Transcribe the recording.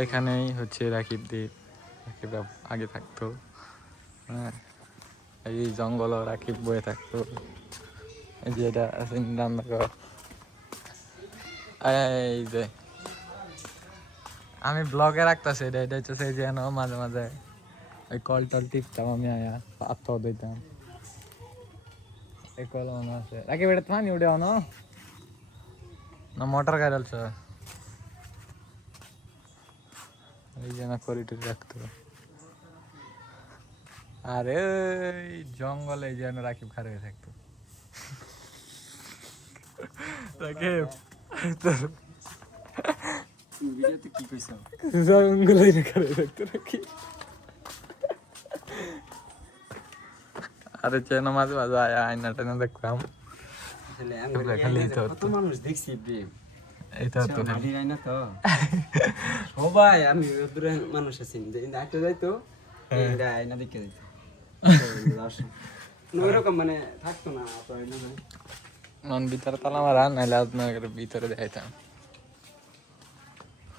এখানেই হচ্ছে রাকিব দ্বীপ। রাকিব আগে থাকতো, হ্যাঁ এই জঙ্গল রাকিব বয়ে থাকতো। এই যে এটা আছে রান্নাঘর। এই যে আমি ব্লগে রাখতেছি, এটা এটা হচ্ছে সেই যেন মাঝে মাঝে ওই কল টল টিপতাম আমি, আয়া আত্মাও দিতাম। এই কল মনে আছে রাকিব, এটা পানি উঠে না মোটর গাড়ি চলছে। এই যে না করিডোর রাখতো। আরে জঙ্গলে এই যেন রাকিব খাড়া হয়ে থাকতো। রাকিব ভিডিওতে কি কইছো? জঙ্গলে খাড়া হয়ে থাকতো রাকিব। আরে চেন মাঝে মাঝে আয়না টাইনা দেখতাম। কত মানুষ দেখছি এইটা তো মাটির আয়না তো সবাই, আমি দূরে মানুষ আছি একটা যাইতো আয়না দেখে যাইতো ওইরকম মানে থাকতো না। ভিতরে তালা মারা নাইলে আপনার ভিতরে দেখাইতাম।